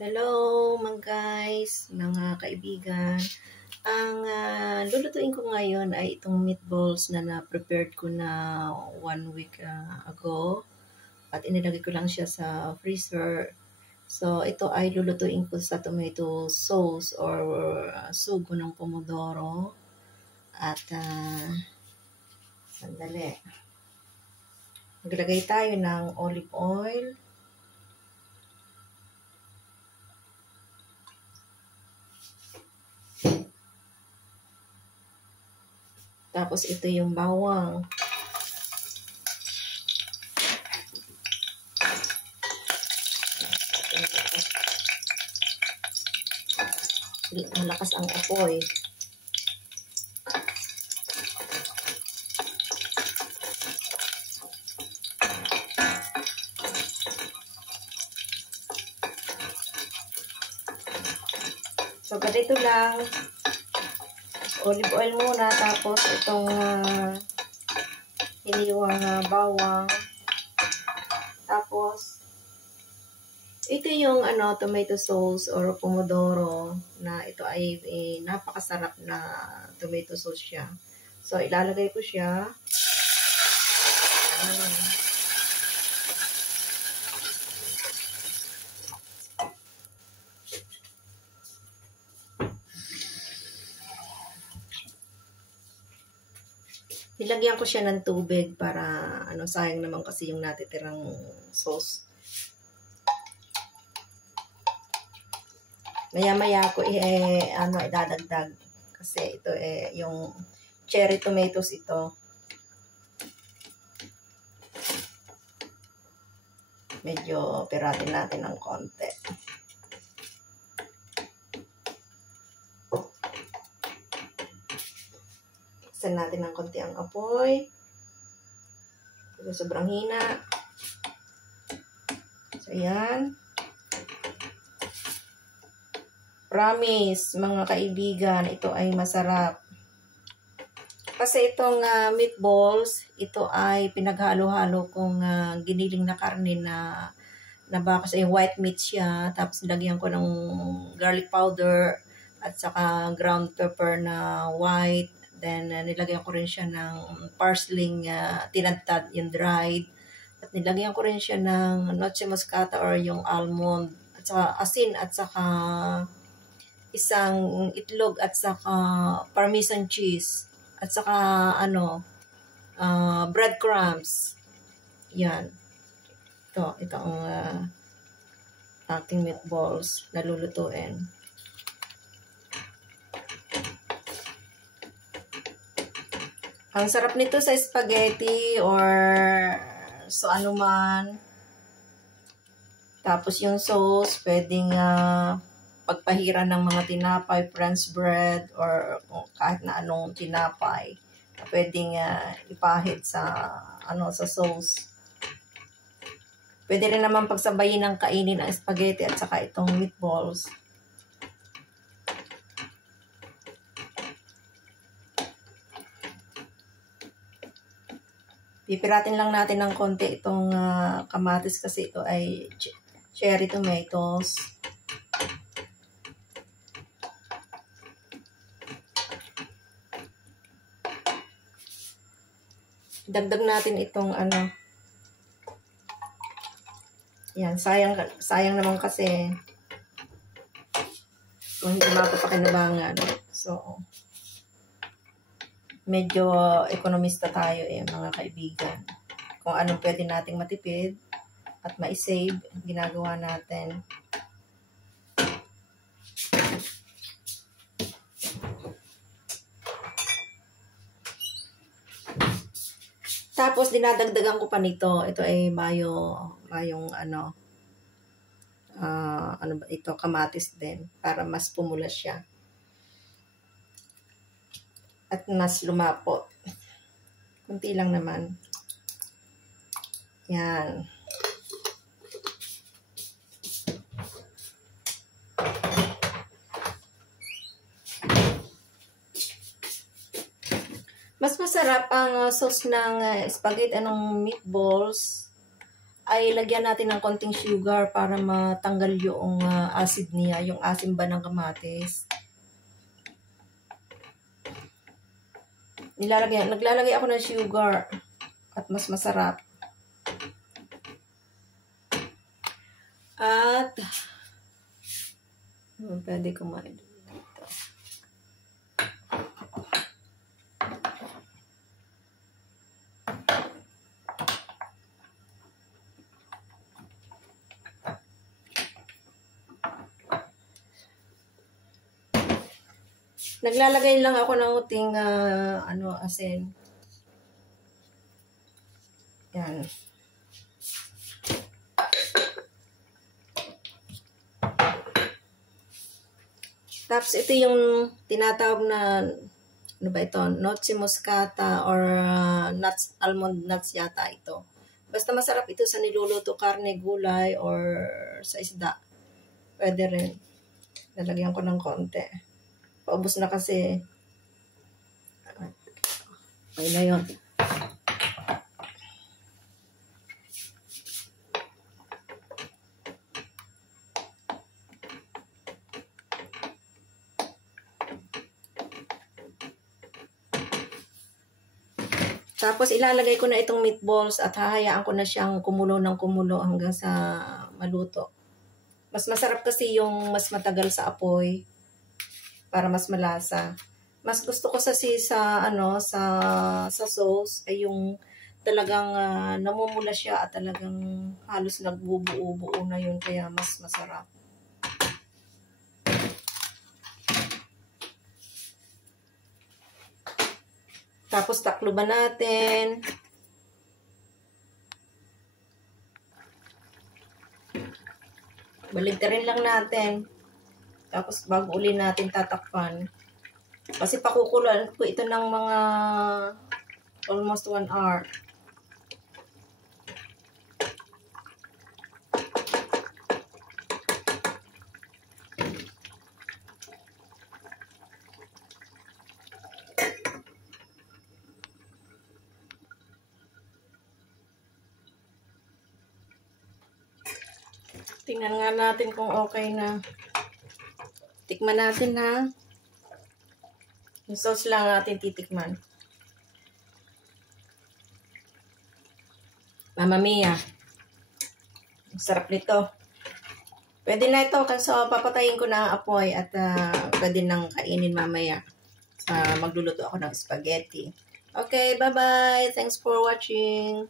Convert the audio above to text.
Hello mga guys, mga kaibigan. Ang lulutuin ko ngayon ay itong meatballs na na-prepared ko na 1 week ago. At inilagay ko lang siya sa freezer. So ito ay lulutuin ko sa tomato sauce or sugo ng pomodoro. At sandali. Maglagay tayo ng olive oil. Tapos ito yung bawang. Malakas ang apoy. So ganito lang. Olive oil muna, tapos itong hiniwang bawang. Tapos ito yung tomato sauce or pomodoro na ito ay napakasarap na tomato sauce siya. So ilalagay ko siya. Nilagyan ko siya ng tubig para sayang naman kasi yung natitirang sauce. Maya-maya ko idadagdag kasi ito yung cherry tomatoes ito. Medyo piratin natin ng konti. Buksan natin ng konti ang apoy. Ito sobrang hina. So, ayan. Promise, mga kaibigan, ito ay masarap. Kasi itong meatballs, ito ay pinaghalo-halo kong giniling na karne na baka sa white meat siya. Tapos nilagyan ko ng garlic powder at saka ground pepper na white. Then, nilagyan ko rin siya ng parsley tinadtad, yung dried. At nilagyan ko rin siya ng noche moscata or yung almond. At saka asin at saka isang itlog at saka parmesan cheese. At saka breadcrumbs. Yan. Ito ang ating meatballs na lulutuin. Ang sarap nito sa spaghetti or so anuman. Tapos yung sauce, pwedeng pagpahiran ng mga tinapay, French bread, or kahit na anong tinapay. Pwedeng ipahid sa sauce. Pwede rin naman pagsabayin ng kainin ng spaghetti at saka itong meatballs. Pipiratin lang natin ng konti itong kamatis kasi ito ay cherry tomatoes. Dagdag natin itong yan, sayang naman kasi kung hindi mapapakinabangan. So, medyo ekonomista tayo mga kaibigan. Kung anong pwede nating matipid at ma-save, ginagawa natin. Tapos dinadagdagan ko pa nito. Ito ay mayong ito, kamatis din para mas pumula siya. At mas lumapot. Kunti lang naman. Yan. Mas masarap ang sauce ng spaghetti meatballs ay lagyan natin ng konting sugar para matanggal yung acid niya, yung asim ba ng kamatis. Naglalagay ako ng sugar at mas masarap. At pwede kumain dito. Naglalagay lang ako ng uting asin. Yan. Tapos ito yung tinatawag na ano ba ito? Noche moscata or nuts, almond nuts yata ito. Basta masarap ito sa niluluto, karne, gulay or sa isda. Pwede rin. Lalagyan ko ng konti. Paubos na kasi. Okay na yun. Tapos ilalagay ko na itong meatballs at hahayaan ko na siyang kumulo ng kumulo hanggang sa maluto. Mas masarap kasi yung mas matagal sa apoy para mas malasa. Mas gusto ko sa sauce ay yung talagang namumula siya at talagang halos nagbubuo-buo na yun, kaya mas masarap. Tapos takluban natin. Baligtarin lang natin. Tapos bago uli natin tatakpan. Kasi pakukulan ko ito ng mga almost 1 hour. Tingnan nga natin kung okay na. Tikman natin ha. Yung sauce lang natin titikman. Mamma mia. Sarap nito. Pwede na ito kasi papatayin ko na ang apoy at pwede nang kainin mamaya. Magluluto ako ng spaghetti. Okay, bye-bye. Thanks for watching.